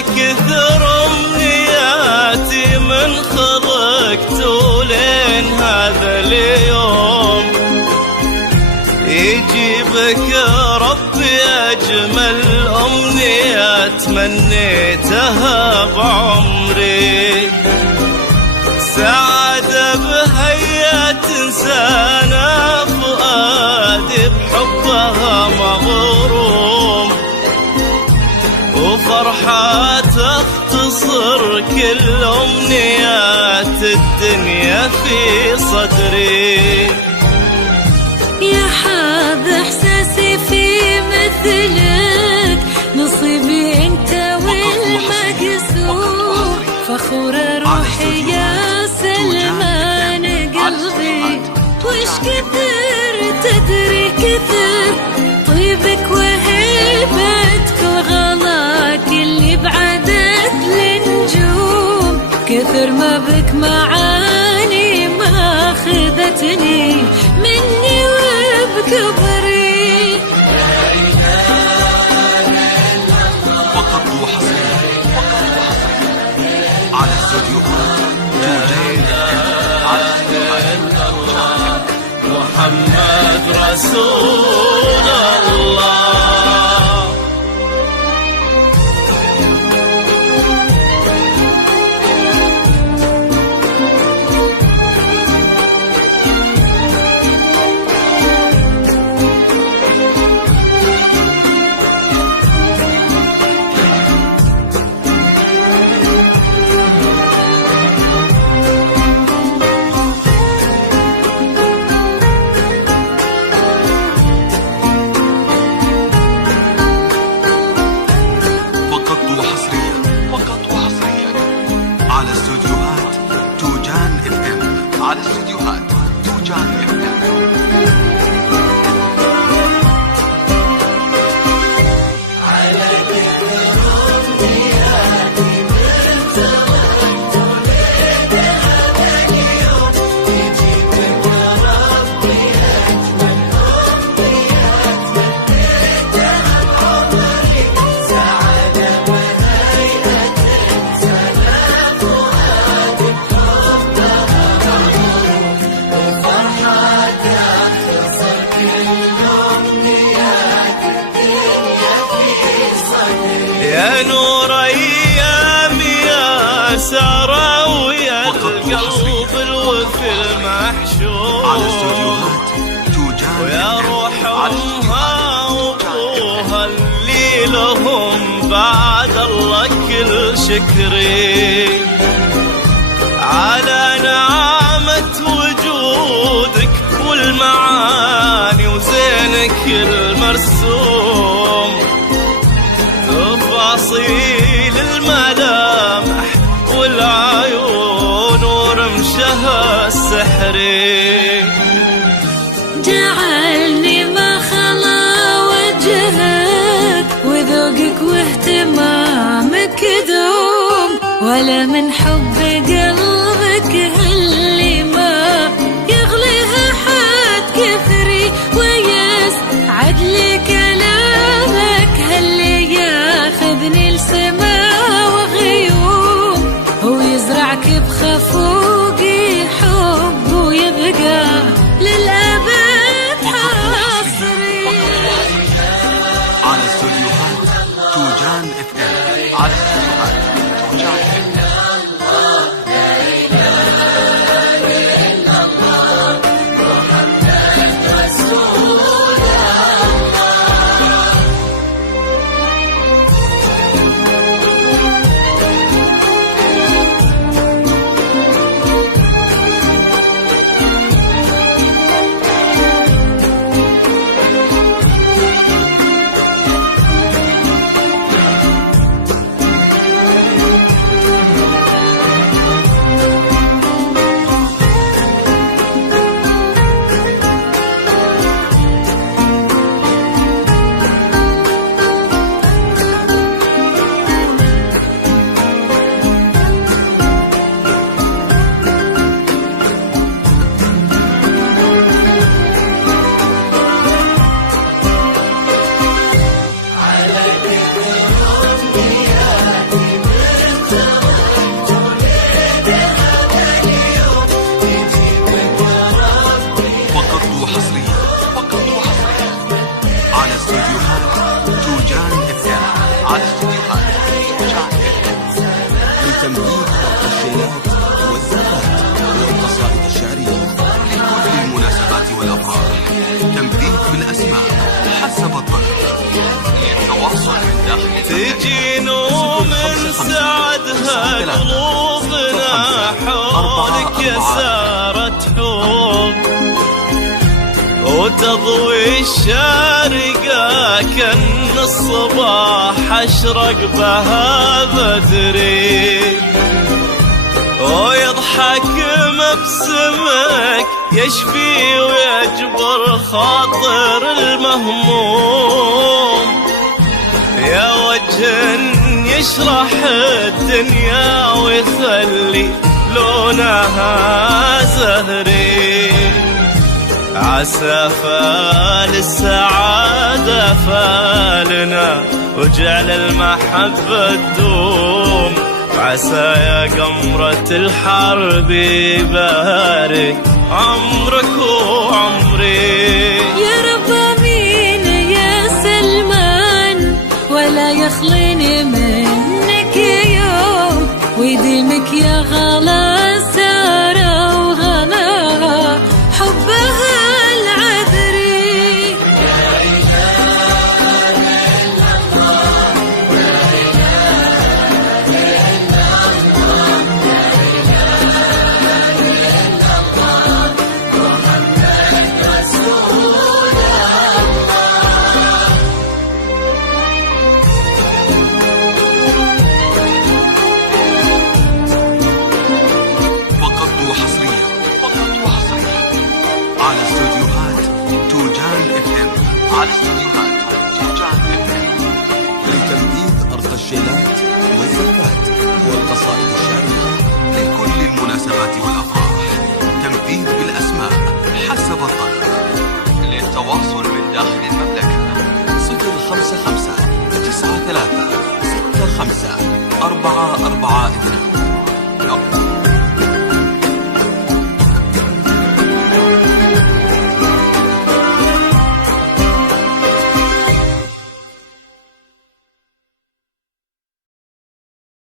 كثر امنياتي من خلقت ولين هذا اليوم يجيبك ربي اجمل امنية تمنيتها بعمري، سعادة بهيا تنسانا فؤادي بحبها مغروم، وفرحة تختصر كل أمنيات الدنيا في صدري. يا حظ إحساسي في مثلك، نصيبي أنت والمقسوم، فخورة روحي يا سلمان قلبي، وش كثر تدري كثر طيبك وهيبتك وغلاك اللي بعدت للنجوم، كثر ما بك معاني ما خذتني مني وبكبري. فقط وحصريا على استوديوهات محمد رسول الله. يا نور ايام يا سارة ويا القلب الوفي المحشوم، ويا روح امها وابوها اللي لهم بعد الله كل شكري على نعمة وجودك والمعاني وزينك المرسوم، تفاصيل الملامح والعيون ورمشها السحري، جعلني ما خلا وجهك وذوقك واهتمامك دوم، ولا من حب قلبك اللي ما يغليها حد كثري، ويسعد لي كلامك هاللي ياخذني لسما وغيوم، ويزرعك بخفوقي حب ويبقى للأبد حصري. على استوديوهات توجان اف ام، على استوديوهات توجان اف ام. لتمديد التشكيلات والزفات والقصائد الشعرية لكل المناسبات والأفراح، تمديد بالأسماء حسب الطلب، للتواصل من داخل تجي نوم سعدها قلوبنا حولك يا سارة حب، وتضوي الشارقة كأن الصباح أشرق بها بدري، ويضحك مبسمك يشفي ويجبر خاطر المهموم، يا وجه يشرح الدنيا ويخلي لونها زهري، عسى فال السعادة فالنا وجعل المحبة تدوم، عسى يا قمرة الحرب يبارك عمرك وعمري. يا رب امين يا سلمان، ولا يخليني منك يوم، ويديمك يا غلا سارة وغناها حبها العذري. على استوديوهات توجان اف ام، على استوديوهات توجان اف ام. لتمديد التشكيلات والزفات والقصائد الشعرية لكل المناسبات والأفراح، تمديد بالأسماء حسب الطلب، للتواصل من داخل المملكة 055 93 65 442.